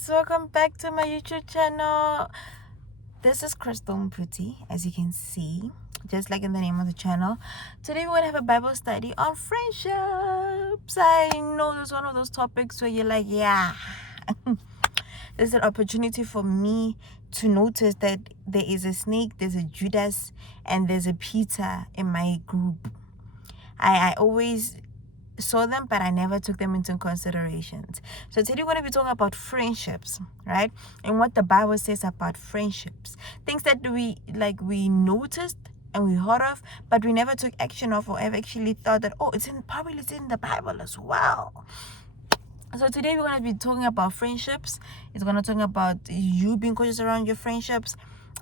guys, welcome back to my YouTube channel. This is Crystal Mputi, as you can see, just like in the name of the channel. Today we're going to have a Bible study on friendships. I know this is one of those topics where you're like, yeah. There's an opportunity for me to notice that there is a snake, there's a Judas, and there's a Peter in my group. I always saw them, but I never took them into considerations. So today we're going to be talking about friendships, right? And what the Bible says about friendships. Things that we noticed and we heard of, but we never took action of or ever actually thought that, oh, it's in the Bible as well. So today we're going to be talking about friendships. It's going to talk about you being cautious around your friendships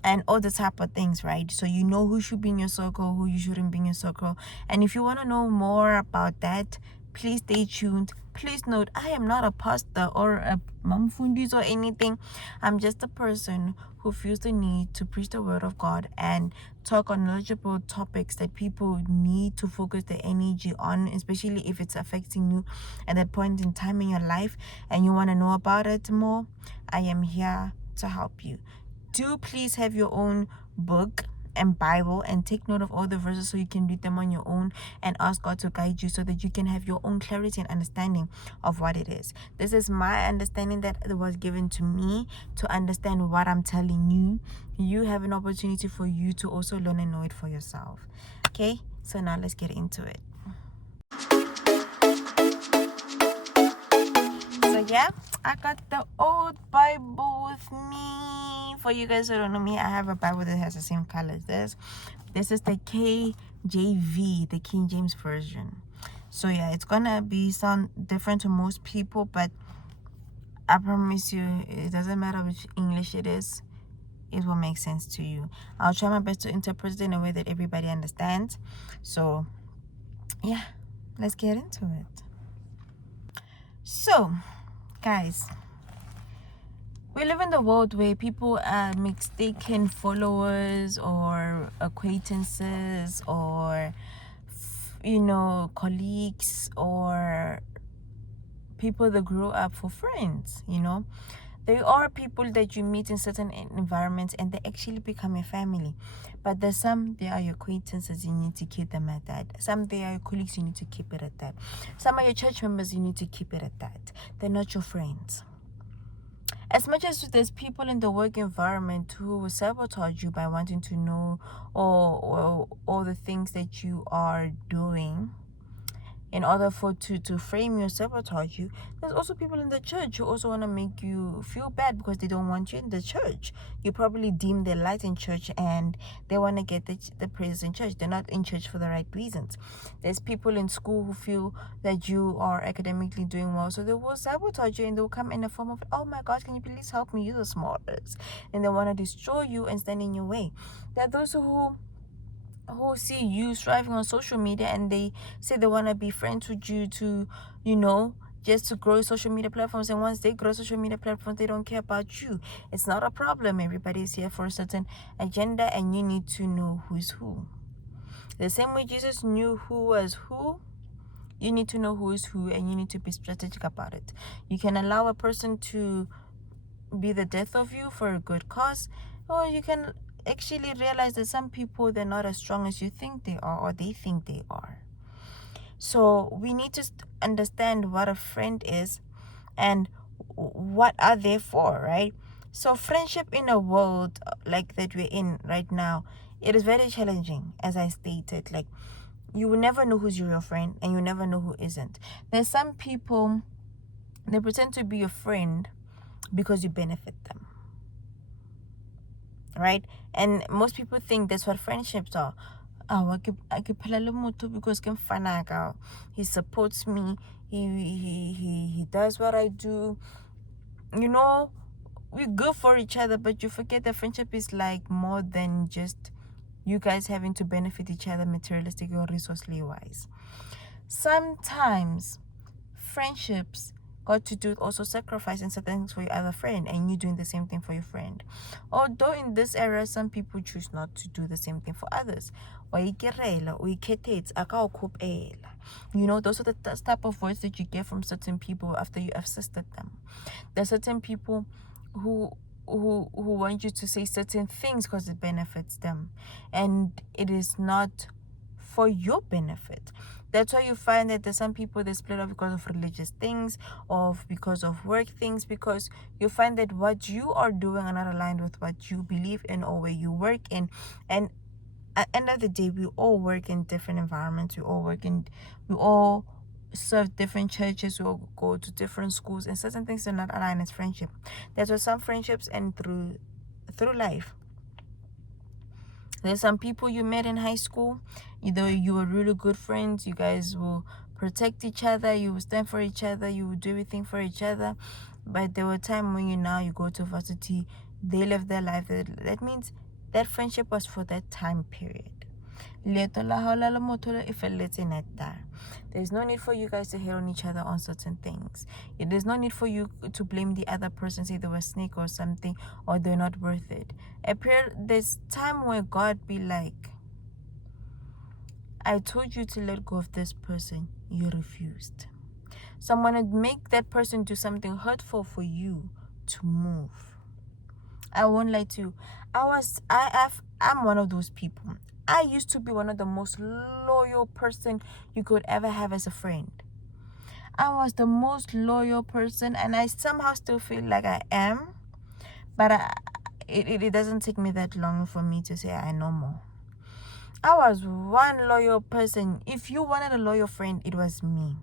and all the type of things, right? So you know who should be in your circle, who you shouldn't be in your circle. And if you want to know more about that, please stay tuned. Please note, I am not a pastor or a mamfundis or anything. I'm just a person who feels the need to preach the word of God and talk on knowledgeable topics that people need to focus their energy on, especially if it's affecting you at that point in time in your life and you want to know about it more. I am here to help you. Do please have your own book and Bible and take note of all the verses so you can read them on your own and ask God to guide you so that you can have your own clarity and understanding of what it is. This is my understanding that was given to me to understand what I'm telling you. You have an opportunity for you to also learn and know it for yourself. Okay, so now let's get into it. So yeah, I got the old Bible with me. For you guys who don't know me, I have a Bible that has the same color as this. This is the KJV, the King James Version. So yeah, it's gonna sound different to most people, but I promise you, it doesn't matter which English it is, it will make sense to you. I'll try my best to interpret it in a way that everybody understands. So yeah, let's get into it. So guys, we live in the world where people are mistaken followers or acquaintances or colleagues or people that grew up for friends. They are people that you meet in certain environments and they actually become a family. But there's some, they are your acquaintances, you need to keep them at that. Some, they are your colleagues, you need to keep it at that. Some are your church members, you need to keep it at that. They're not your friends. As much as there's people in the work environment who will sabotage you by wanting to know all the things that you are doing in order to frame you or sabotage you, there's also people in the church who also want to make you feel bad because they don't want you in the church. You probably dim their light in church and they want to get the praise in church. They're not in church for the right reasons. There's people in school who feel that you are academically doing well, so they will sabotage you and they'll come in the form of, oh my God, can you please help me? You're the smartest. And they want to destroy you and stand in your way. There are those who see you striving on social media and they say they want to be friends with you to, just to grow social media platforms. And once they grow social media platforms, they don't care about you. It's not a problem. Everybody's here for a certain agenda and you need to know who's who. The same way Jesus knew who was who, you need to know who is who and you need to be strategic about it. You can allow a person to be the death of you for a good cause, or you can actually realize that some people, they're not as strong as you think they are or they think they are. So we need to understand what a friend is and what are they for, right? So friendship in a world like that we're in right now, it is very challenging. As I stated, like, you will never know who's your real friend and you never know who isn't. There's some people, they pretend to be your friend because you benefit them, right? And most people think that's what friendships are. Oh, I can because he supports me, he does what I do. We're good for each other, but you forget that friendship is like more than just you guys having to benefit each other materialistically or resourcely wise. Sometimes friendships got to do with also sacrificing certain things for your other friend, and you doing the same thing for your friend. Although in this era, some people choose not to do the same thing for others. You know, those are the type of words that you get from certain people after you assisted them. There's certain people who want you to say certain things because it benefits them, and it is not for your benefit. That's why you find that there's some people that split up because of religious things or because of work things, because you find that what you are doing are not aligned with what you believe in or where you work in. And at the end of the day, we all work in different environments. We all serve different churches. We all go to different schools, and certain things are not aligned as friendship. That's why some friendships end through life. There's some people you met in high school, either you were really good friends, you guys will protect each other, you will stand for each other, you will do everything for each other. But there were times when you go to varsity, they live their life. That means that friendship was for that time period. There's no need for you guys to hate on each other on certain things. There's no need for you to blame the other person, say they were a snake or something, or they're not worth it. There's time where God be like, I told you to let go of this person, you refused. So I'm gonna make that person do something hurtful for you to move. I won't lie to you. I'm one of those people. I used to be one of the most loyal person you could ever have as a friend. I was the most loyal person, and I somehow still feel like I am. But it doesn't take me that long for me to say I know more. I was one loyal person. If you wanted a loyal friend, it was me.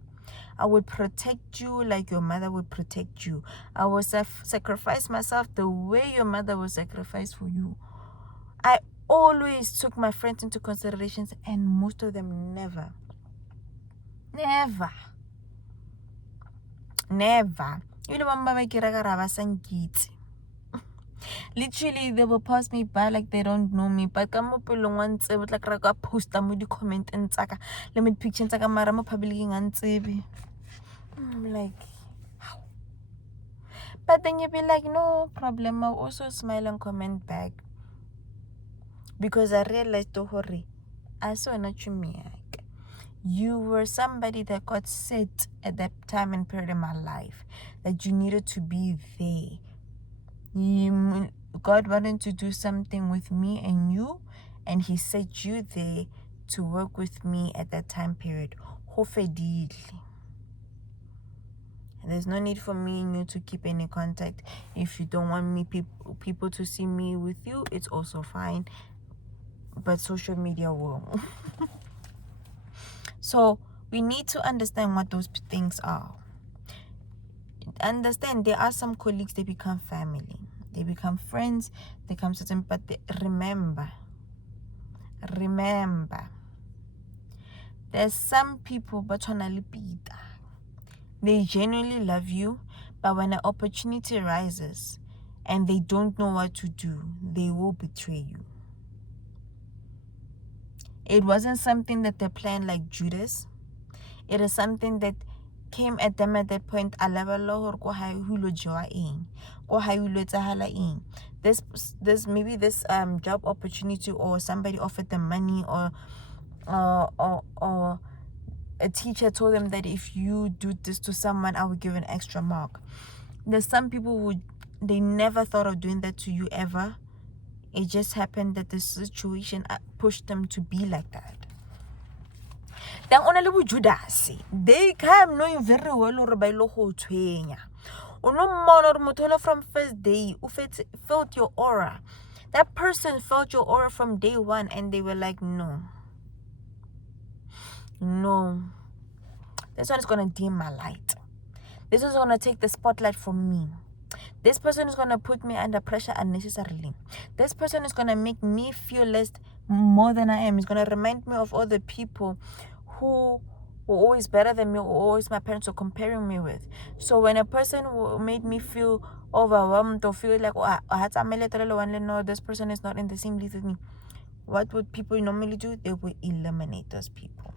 I would protect you like your mother would protect you. I would sacrifice myself the way your mother would sacrifice for you. I always took my friends into considerations, and most of them never. Literally, they will pass me by like they don't know me. But come up along one table like I post them with the comment and saka limit pictures saka marama publishing and I'm like, how? But then you'll be like, no problem. I'll also smile and comment back, because I realized I saw not you were somebody that got set at that time and period in my life that you needed to be there. God wanted to do something with me and you, and he set you there to work with me at that time period. There's no need for me and you to keep any contact. If you don't want me people to see me with you, it's also fine. But social media will. So we need to understand what those things are. Understand there are some colleagues, they become family. They become friends, they become certain, but remember, there's some people, but they genuinely love you, but when an opportunity arises and they don't know what to do, they will betray you. It wasn't something that they planned like Judas. It is something that came at them at that point. This maybe this job opportunity, or somebody offered them money, or a teacher told them that if you do this to someone, I will give an extra mark. There's some people who they never thought of doing that to you ever. It just happened that the situation pushed them to be like that. Then only Judas, they come knowing very well or by loho twenya. Or from first day, felt your aura. That person felt your aura from day one, and they were like, no, this one is gonna dim my light. This is gonna take the spotlight from me. This person is gonna put me under pressure unnecessarily. This person is gonna make me feel less more than I am. It's gonna remind me of all the people who were always better than me, or always my parents were comparing me with. So when a person made me feel overwhelmed or feel like, no, this person is not in the same league with me, what would people normally do? They would eliminate those people.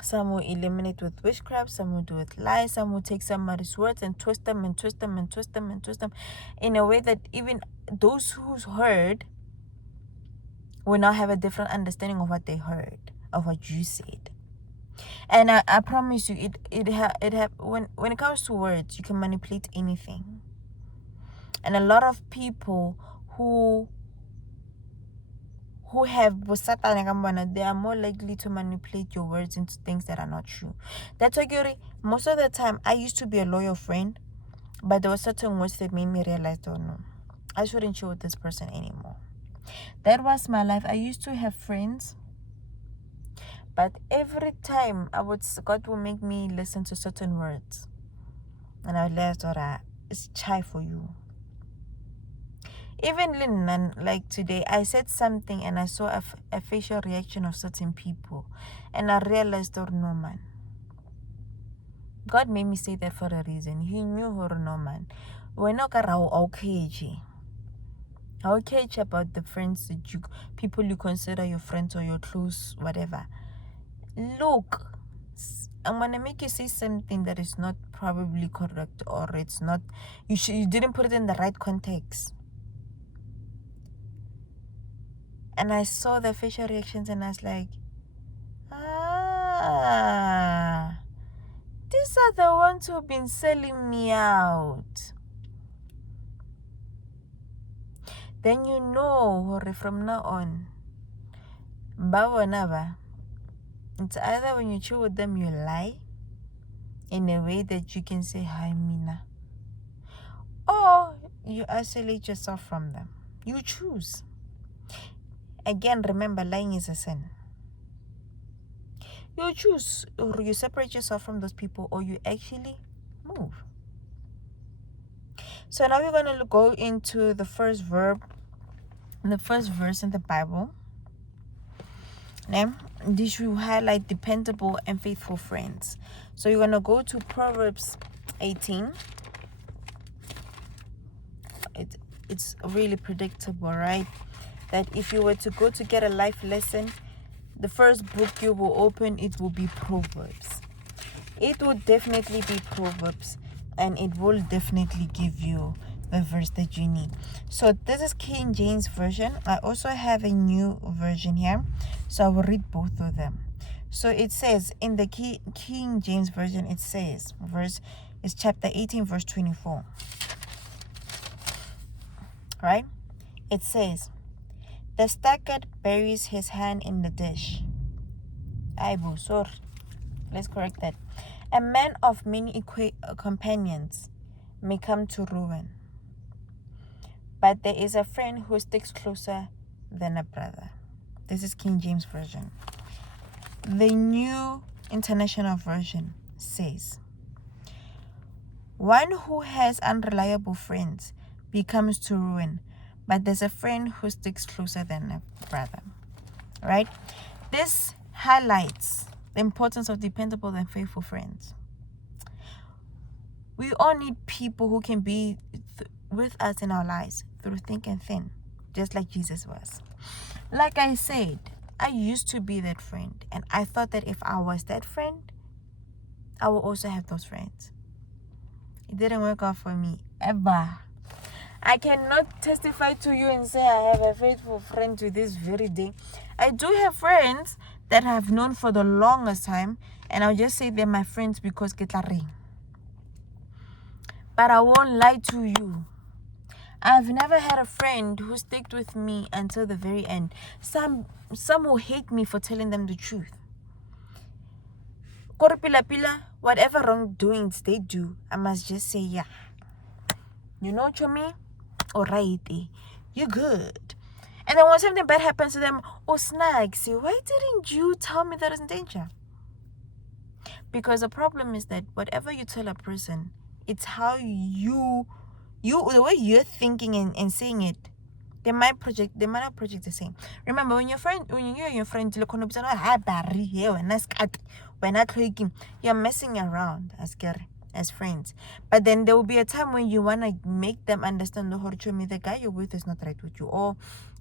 Some will eliminate with witchcraft, some will do with lies, some will take somebody's words and twist them and twist them and twist them and twist them in a way that even those who's heard will now have a different understanding of what they heard, of what you said. And I promise you, when it comes to words, you can manipulate anything. And a lot of people who have Satan, they are more likely to manipulate your words into things that are not true. That's why most of the time I used to be a loyal friend, but there were certain words that made me realize, oh no, I shouldn't chill with this person anymore. That was my life. I used to have friends, but every time God will make me listen to certain words, and I realized, it's chai for you. Even like today, I said something and I saw a facial reaction of certain people, and I realized, oh no man, God made me say that for a reason. He knew, oh no man, we're not gonna okay about the friends that people you consider your friends or your close whatever. Look, I'm gonna make you say something that is not probably correct, or it's not, you didn't put it in the right context. And I saw the facial reactions and I was like, these are the ones who've been selling me out. Then you know, from now on, it's either when you chill with them, you lie in a way that you can say, hi, Mina, or you isolate yourself from them. You choose. Again, remember, lying is a sin. You choose, or you separate yourself from those people, or you actually move. So now we're going to go into the first verse in the Bible. Now, this will highlight dependable and faithful friends. So you're going to go to Proverbs 18. It's really predictable, right? That if you were to go to get a life lesson, the first book you will open, it will be Proverbs. It will definitely be Proverbs, and it will definitely give you the verse that you need. So this is King James Version. I also have a new version here, so I will read both of them. So it says in the King James Version, it says, is chapter 18, verse 24. Right? It says, the sluggard buries his hand in the dish. Sorry. Let's correct that. A man of many companions may come to ruin, but there is a friend who sticks closer than a brother. This is King James Version. The New International Version says, one who has unreliable friends becomes to ruin, but there's a friend who sticks closer than a brother. Right? This highlights the importance of dependable and faithful friends. We all need people who can be with us in our lives through thick and thin, just like Jesus was. Like I said, I used to be that friend, and I thought that if I was that friend, I will also have those friends. It didn't work out for me, ever. I cannot testify to you and say I have a faithful friend to this very day. I do have friends that I've known for the longest time, and I'll just say they're my friends because get la ring. But I won't lie to you. I've never had a friend who stuck with me until the very end. Some will hate me for telling them the truth. Whatever wrongdoings they do, I must just say, yeah. You know, Chomi? Alright, you're good. And then when something bad happens to them, Snags, why didn't you tell me that it's in danger? Because the problem is that whatever you tell a person, it's how you the way you're thinking and saying it, they might not project the same. Remember, when you and your friend you're messing around as friends. But then there will be a time when you want to make them understand the guy you're with is not right with you, or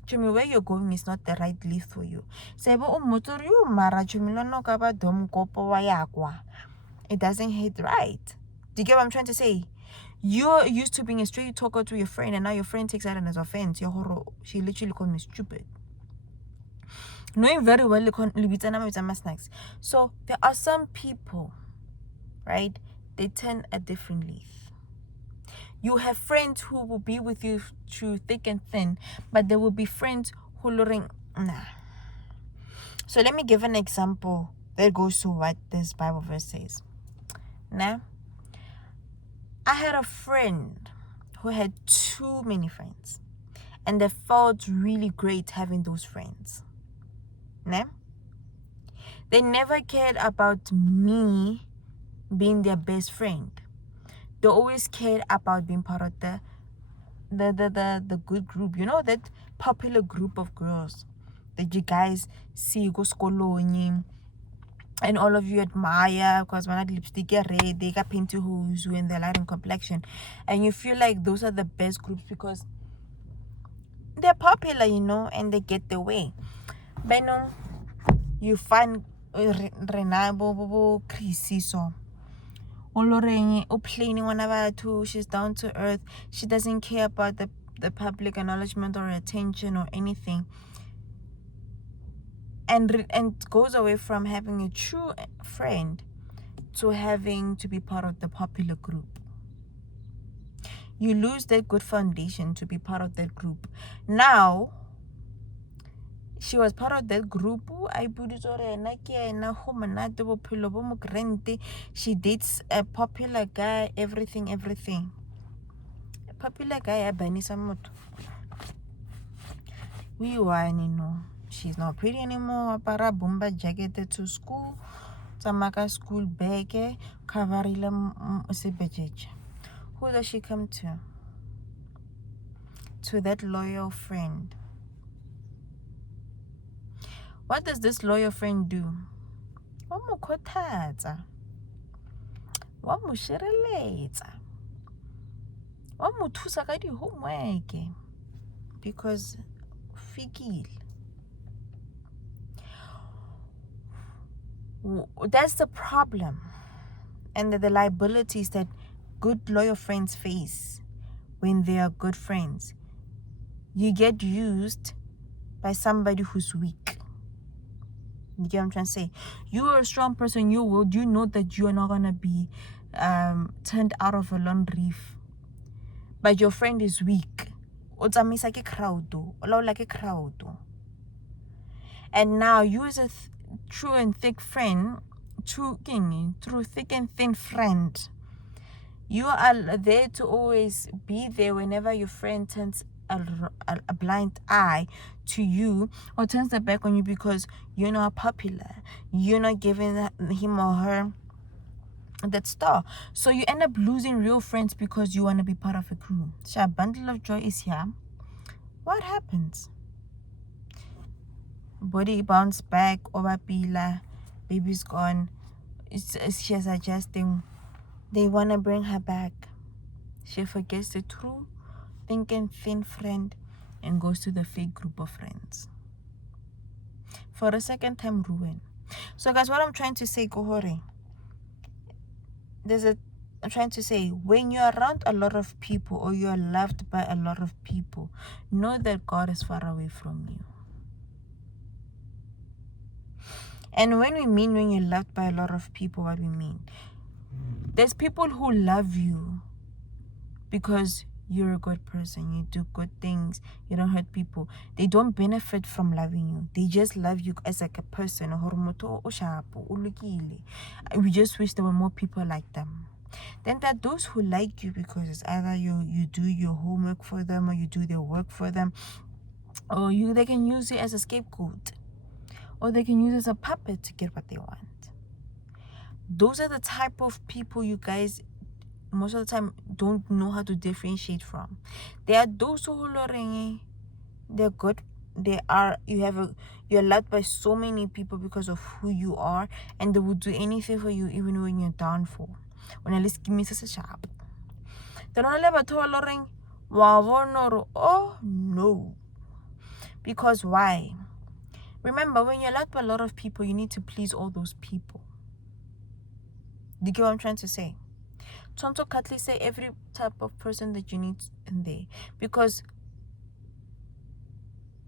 Chumi, where you're going is not the right lift for you. Sebo umutur you mara chumi no kaba dom kopo wayakwa. It doesn't hit right. Do you get what I'm trying to say? You're used to being a straight talker to your friend, and now your friend takes that as offense. She literally called me stupid. Knowing very well snacks. So there are some people, right? They turn a different leaf. You have friends who will be with you through thick and thin, but there will be friends who luring nah. So let me give an example that goes to what this Bible verse says. Now, I had a friend who had too many friends, and they felt really great having those friends. Nah? They never cared about me being their best friend. They always cared about being part of the good group. You know, that popular group of girls that you guys see go skoloni and all of you admire because when I lipstick get red, they got painted hose when they're light in complexion, and you feel like those are the best groups because they're popular, you know, and they get their way. But no, you find Renabo Crisiso. She's down to earth. She doesn't care about the public acknowledgement or attention or anything, and goes away from having a true friend to having to be part of the popular group. You lose that good foundation to be part of that group. Now she was part of that group. She dates a popular guy, everything. A popular guy, we know she's not pretty anymore. Para bomba jacket to school, tamaka school bag, kavarila sebejeja. Who does she come to? To that loyal friend. What does this loyal friend do? Wamukhothatsa, wamushireletsa, wamuthusa ka di-homework because fikile. That's the problem and the liabilities that good loyal friends face when they are good friends. You get used by somebody who's weak. You get what I'm trying to say? You are a strong person. You know that you are not gonna be turned out of a long reef, but your friend is weak. And now you as a true and thick friend, true thick and thin friend, you are there to always be there whenever your friend turns a blind eye to you or turns their back on you because you're not popular. You're not giving him or her that star. So you end up losing real friends because you want to be part of a crew. So a bundle of joy is here. What happens? Body bounce back, over pila, baby's gone. She's adjusting. They want to bring her back. She forgets the true thinking thin friend and goes to the fake group of friends. For a second time, ruin. So guys, what I'm trying to say, Kohore, I'm trying to say, when you're around a lot of people or you're loved by a lot of people, know that God is far away from you. And when we mean when you're loved by a lot of people, what we mean? There's people who love you because you're a good person, you do good things, you don't hurt people. They don't benefit from loving you. They just love you as like a person. We just wish there were more people like them. Then there are those who like you because it's either you do your homework for them or you do their work for them, or they can use you as a scapegoat, or they can use you as a puppet to get what they want. Those are the type of people you guys most of the time don't know how to differentiate from. There are those who are they're good. You're loved by so many people because of who you are, and they will do anything for you even when you're downfall. When at least give me such a sharp. Then all about oh no, Because why? Remember, when you're loved by a lot of people, you need to please all those people. Do you get what I'm trying to say? Tonto Katli say every type of person that you need in there. Because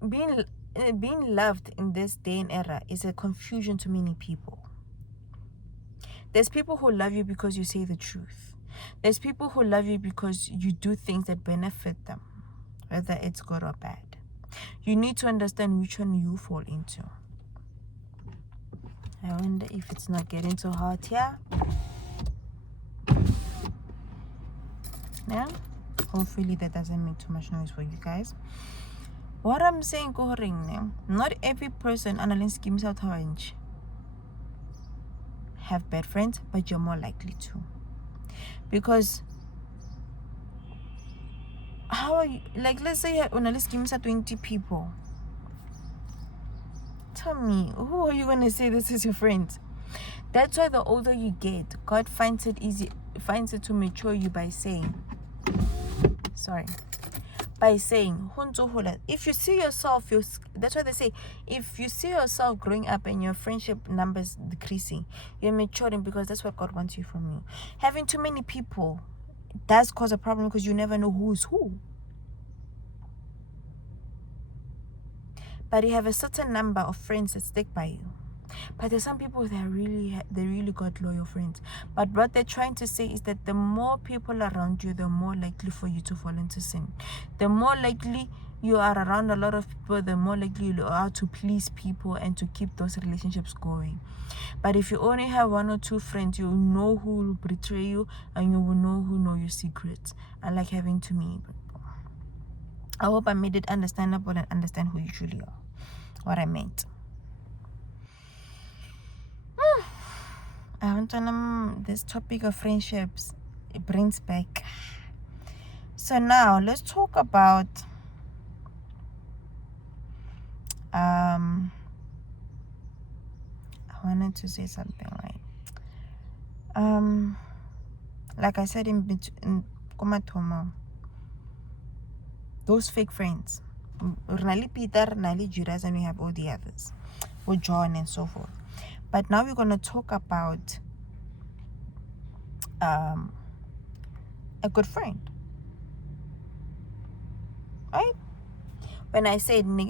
being loved in this day and era is a confusion to many people. There's people who love you because you say the truth. There's people who love you because you do things that benefit them, whether it's good or bad. You need to understand which one you fall into. I wonder if it's not getting too hot here. Yeah? Hopefully that doesn't make too much noise for you guys. What I'm saying, not every person analyzing schemes out orange have bad friends, but you're more likely to. Because how are you, like, let's say you have analyzing schemes at 20 people. Tell me, who are you gonna say this is your friend? That's why the older you get, God finds it to mature you by saying, if you see yourself, that's why they say, if you see yourself growing up and your friendship numbers decreasing, you're maturing, because that's what God wants you from you. Having too many people does cause a problem, because you never know who is who. But you have a certain number of friends that stick by you. But there's some people that really got loyal friends. But what they're trying to say is that the more people around you, the more likely for you to fall into sin. The more likely you are around a lot of people, the more likely you are to please people and to keep those relationships going. But if you only have one or two friends, you know who will betray you, and you will know who know your secrets. Unlike having too many people. I hope I made it understandable and understand who you truly are. What I meant. I want to this topic of friendships, it brings back. So now let's talk about I wanted to say something like I said in Komatomo, those fake friends. Renali Peter, Renali Judas, and we have all the others, or John and so forth. But now we're gonna talk about a good friend. Right? When I said you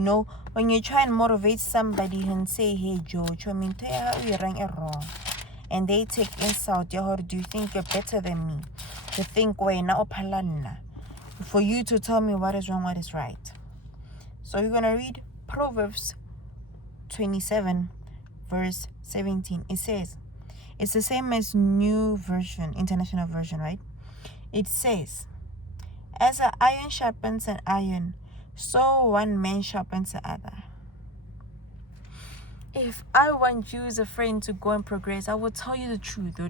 know, when you try and motivate somebody and say, hey Joe, you're wrong, and they take insult, do you think you're better than me? To think for you to tell me what is wrong, what is right. So we're gonna read Proverbs 27 verse 17. It says, it's the same as New Version, International Version, right? It says, as an iron sharpens an iron, so one man sharpens the other. If I want you as a friend to go and progress, I will tell you the truth.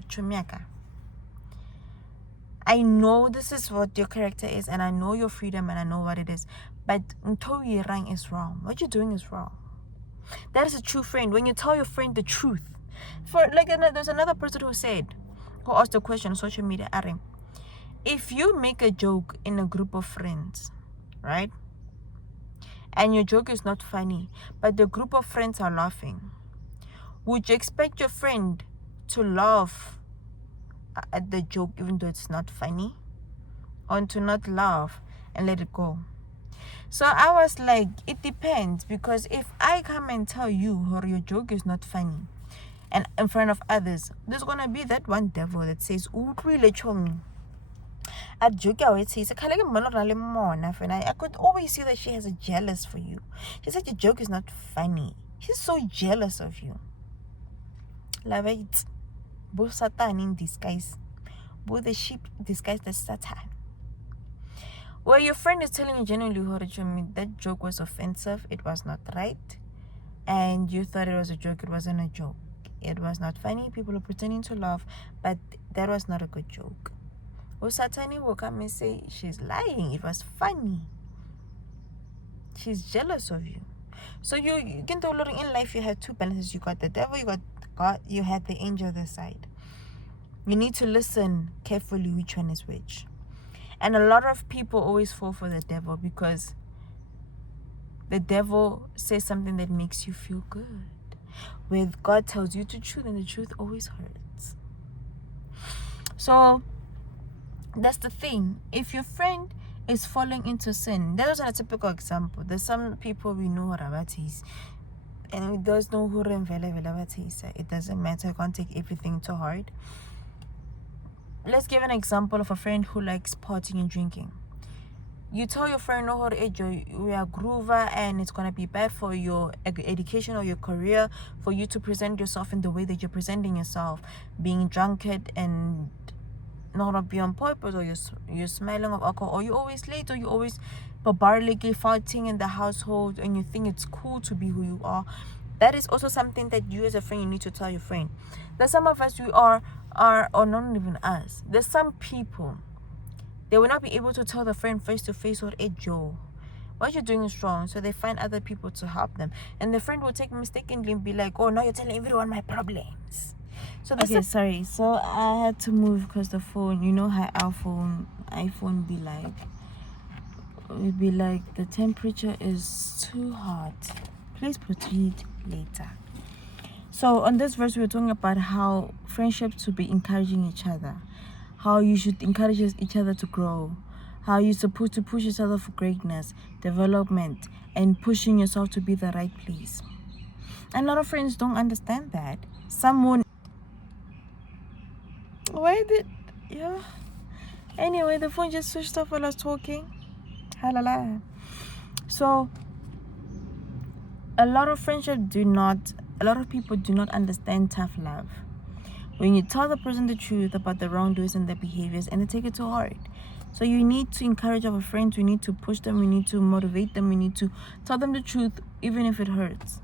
I know this is what your character is, and I know your freedom, and I know what it is. But Ntoyirang is wrong. What you're doing is wrong. That is a true friend. When you tell your friend the truth. There's another person who asked a question on social media, Arim. If you make a joke in a group of friends, right? And your joke is not funny, but the group of friends are laughing, would you expect your friend to laugh at the joke even though it's not funny? Or to not laugh and let it go? So I was like, it depends, because if I come and tell you or your joke is not funny, and in front of others, there's gonna be that one devil that says, I could always see that she has a jealous for you. She said your joke is not funny. She's so jealous of you. Love it. Both Satan in disguise. Both the sheep disguised as Satan. Well, your friend is telling you genuinely, that joke was offensive. It was not right. And you thought it was a joke. It wasn't a joke. It was not funny. People were pretending to laugh. But that was not a good joke. Or Satani will come and say, she's lying. It was funny. She's jealous of you. So you can tell in life you have two balances. You got the devil, you got God, you had the angel this side. You need to listen carefully which one is which. And a lot of people always fall for the devil because the devil says something that makes you feel good, where God tells you the truth, and the truth always hurts. So that's the thing. If your friend is falling into sin, that was a typical example. There's some people we know about his, and we does know who it doesn't matter. I can't take everything to heart. Let's give an example of a friend who likes partying and drinking. You tell your friend, no, we are groover and it's going to be bad for your education or your career for you to present yourself in the way that you're presenting yourself, being drunkard and not be on purpose, or you're smelling of alcohol, or you're always late, or you're always barbarically fighting in the household, and you think it's cool to be who you are. That is also something that you as a friend, you need to tell your friend. There's some of us, we are or not even us. There's some people, they will not be able to tell the friend face to face, or hey Joe, what you're doing is wrong. So they find other people to help them, and the friend will take mistakenly and be like, oh, now you're telling everyone my problems. So okay, sorry. So I had to move because the phone, you know how our iPhone be like, it'd be like the temperature is too hot. Please proceed later. So on this verse, we're talking about how friendships should be encouraging each other, how you should encourage each other to grow, how you're supposed to push each other for greatness, development, and pushing yourself to be the right place. And a lot of friends don't understand that. Anyway, the phone just switched off while I was talking. Halala. So a lot of people do not understand tough love. When you tell the person the truth about the wrongdoings and their behaviors, and they take it to heart. So you need to encourage our friends, we need to push them, we need to motivate them, we need to tell them the truth even if it hurts.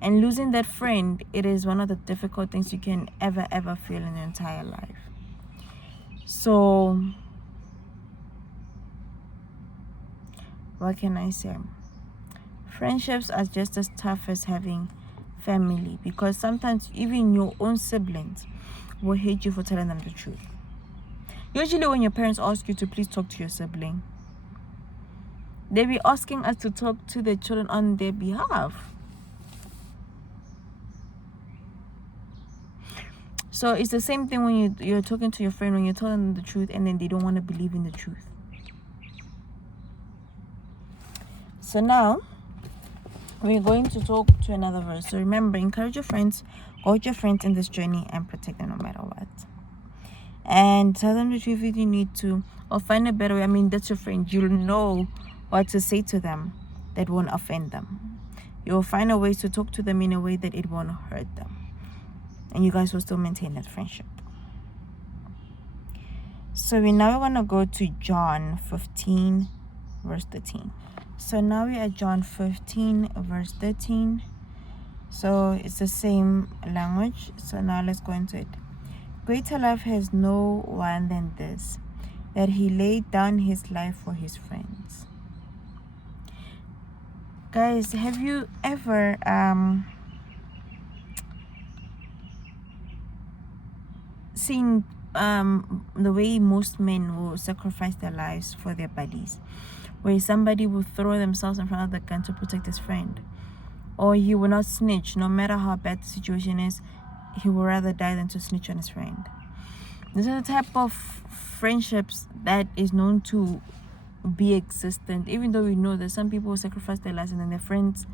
And losing that friend, it is one of the difficult things you can ever feel in your entire life. So what can I say? Friendships are just as tough as having family, because sometimes even your own siblings will hate you for telling them the truth. Usually when your parents ask you to please talk to your sibling, they be asking us to talk to the children on their behalf. So it's the same thing when you're talking to your friend, when you're telling them the truth and then they don't want to believe in the truth. So now we're going to talk to another verse. So remember, encourage your friends, hold your friends in this journey, and protect them no matter what. And tell them the truth if you need to, or find a better way. I mean, that's your friend. You'll know what to say to them that won't offend them. You'll find a way to talk to them in a way that it won't hurt them. And you guys will still maintain that friendship. So we're going to go to John 15, verse 13. So now we are at John 15, verse 13. So it's the same language. So now let's go into it. Greater love has no one than this, that he laid down his life for his friends. Guys, have you ever seen the way most men will sacrifice their lives for their buddies, where somebody will throw themselves in front of the gun to protect his friend, or he will not snitch no matter how bad the situation is. He would rather die than to snitch on his friend. These are the type of friendships that is known to be existent, even though we know that some people will sacrifice their lives and then their friends,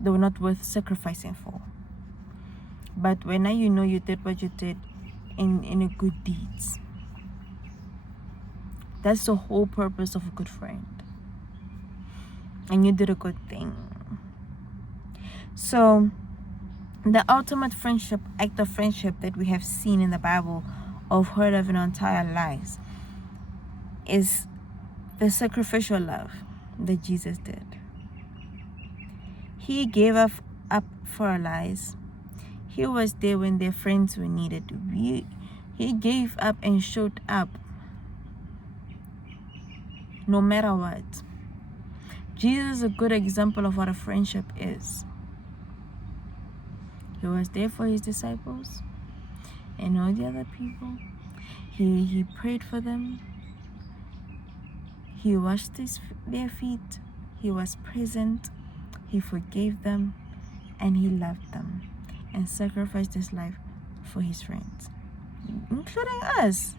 they were not worth sacrificing for. But when now you know you did what you did in a good deeds, that's the whole purpose of a good friend, and you did a good thing. So the ultimate friendship, act of friendship that we have seen in the Bible of heard of in our entire lives, is the sacrificial love that Jesus did. He gave up for our lives. He was there when their friends were needed. He gave up and showed up no matter what. Jesus is a good example of what a friendship is. He was there for his disciples and all the other people. He prayed for them. He washed their feet. He was present. He forgave them, and he loved them and sacrificed his life for his friends, including us.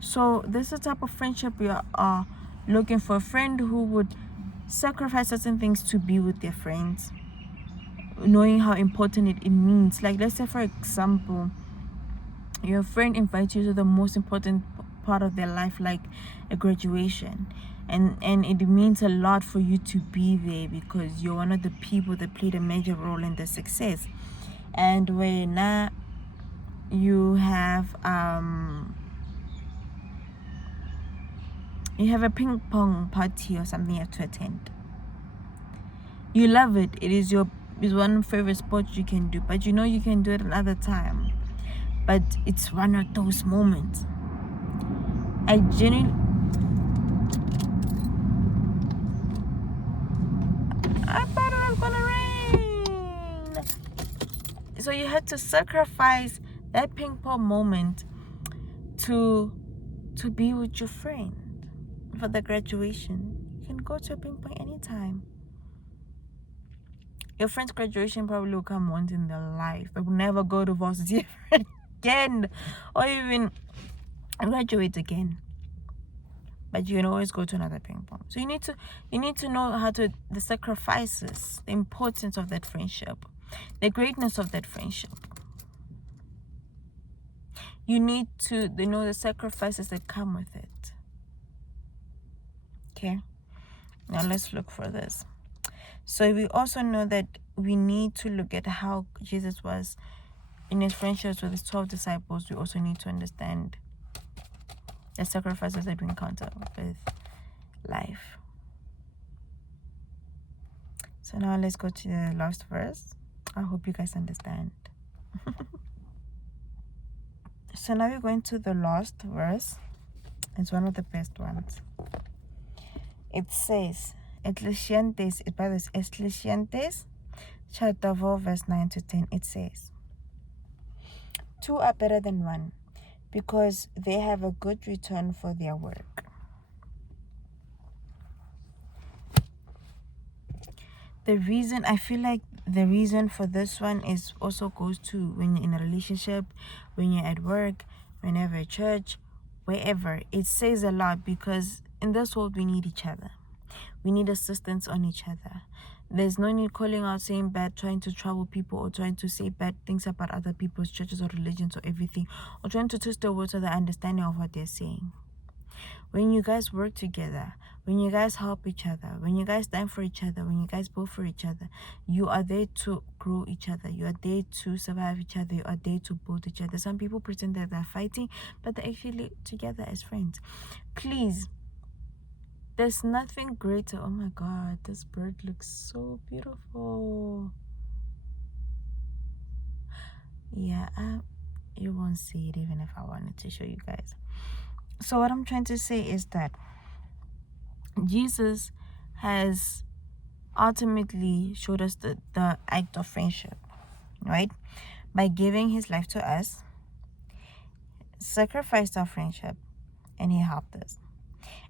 So this is the type of friendship we are looking for. A friend who would sacrifice certain things to be with their friends, knowing how important it means. Like, let's say, for example, your friend invites you to the most important part of their life, like a graduation, and it means a lot for you to be there because you're one of the people that played a major role in the success. And when you have a ping pong party or something you have to attend, you love it. It's one favorite sport you can do, but you can do it another time. But it's one of those moments. I thought it was gonna rain. So you had to sacrifice that ping pong moment to be with your friend for the graduation. You can go to a ping pong anytime. Your friend's graduation probably will come once in their life. They will never go to varsity again or even graduate again. But you can always go to another ping pong. So you need to know how to the sacrifices, the importance of that friendship, the greatness of that friendship. You need to know the sacrifices that come with it. Okay. Now let's look for this. So we also know that we need to look at how Jesus was in his friendships with his 12 disciples. We also need to understand the sacrifices that we encounter with life. So now let's go to the last verse. I hope you guys understand. So now we're going to the last verse. It's one of the best ones. It says, Ecclesiastes chapter 4 verse 9 to 10. It says, 2 are better than 1 because they have a good return for their work. I feel like the reason for this one is also goes to when you're in a relationship, when you're at work, whenever at church, wherever. It says a lot because in this world we need each other. We need assistance on each other. There's no need calling out, saying bad, trying to trouble people, or trying to say bad things about other people's churches or religions or everything, or trying to twist the words of the understanding of what they're saying. When you guys work together, when you guys help each other, when you guys stand for each other, when you guys both for each other, you are there to grow each other. You are there to survive each other. You are there to build each other. Some people pretend that they're fighting, but they're actually together as friends. Please, there's nothing greater. Oh my God, this bird looks so beautiful. Yeah, you won't see it even if I wanted to show you guys. So what I'm trying to say is that Jesus has ultimately showed us the act of friendship, right? By giving his life to us, sacrificed our friendship, and he helped us.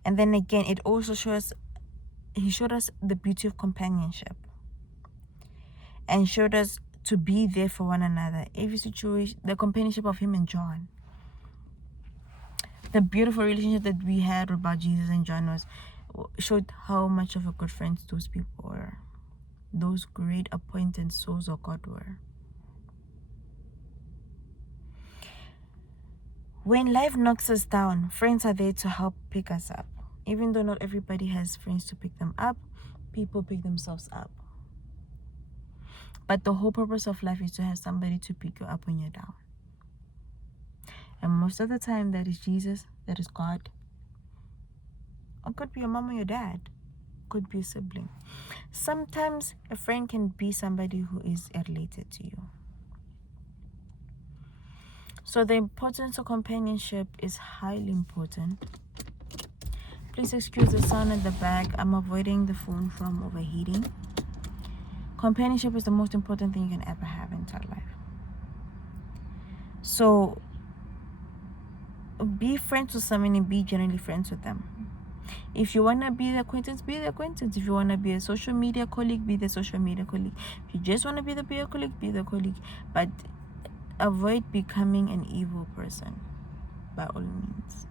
And then again, it also he showed us the beauty of companionship and showed us to be there for one another. Every situation, the companionship of him and John. The beautiful relationship that we had about Jesus and John showed how much of a good friends those people were. Those great appointed souls of God were. When life knocks us down, friends are there to help pick us up. Even though not everybody has friends to pick them up, people pick themselves up. But the whole purpose of life is to have somebody to pick you up when you're down. And most of the time, that is Jesus, that is God. Or could be your mom or your dad. Could be a sibling. Sometimes a friend can be somebody who is related to you. So the importance of companionship is highly important. Please excuse the sound at the back. I'm avoiding the phone from overheating. Companionship is the most important thing you can ever have in your life. So be friends with someone and be generally friends with them. If you want to be the acquaintance, be the acquaintance. If you want to be a social media colleague, be the social media colleague. If you just want to be the colleague, be the colleague. But avoid becoming an evil person by all means.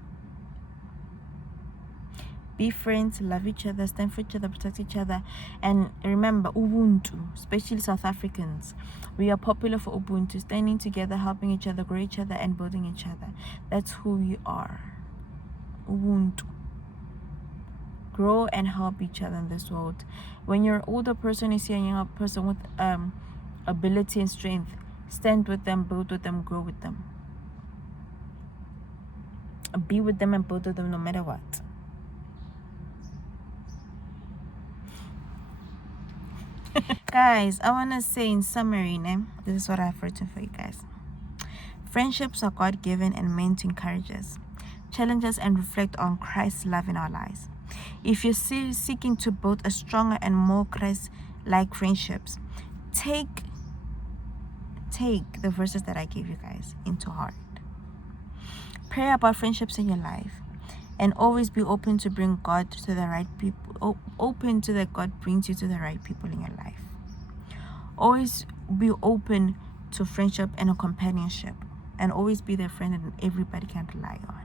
Be friends, love each other, stand for each other, protect each other. And remember, Ubuntu, especially South Africans. We are popular for Ubuntu, standing together, helping each other, grow each other, and building each other. That's who we are. Ubuntu. Grow and help each other in this world. When you're an older person, you see a younger person with ability and strength, stand with them, build with them, grow with them. Be with them and build with them no matter what. Guys, I want to say in summary, this is what I've written for you guys. Friendships are God-given and meant to encourage us, challenge us, and reflect on Christ's love in our lives. If you're seeking to build a stronger and more Christ-like friendships, take the verses that I gave you guys into heart. Pray about friendships in your life, and always be open to bring God to the right people. Open to that God brings you to the right people in your life. Always be open to friendship and a companionship, and always be the friend that everybody can rely on.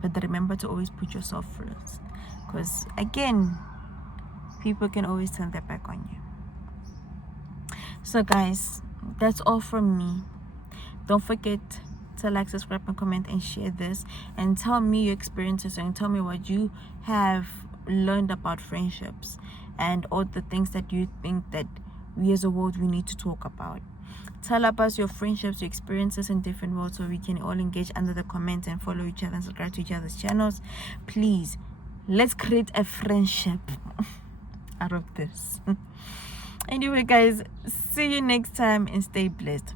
But remember to always put yourself first, because again, people can always turn their back on you. So guys, that's all from me. Don't forget to like, subscribe, and comment, and share this, and tell me your experiences, and tell me what you have learned about friendships and all the things that you think that we as a world we need to talk about. Tell us your friendships, your experiences in different worlds, so we can all engage under the comments and follow each other and subscribe to each other's channels. Please, let's create a friendship out of this. Anyway guys, see you next time and stay blessed.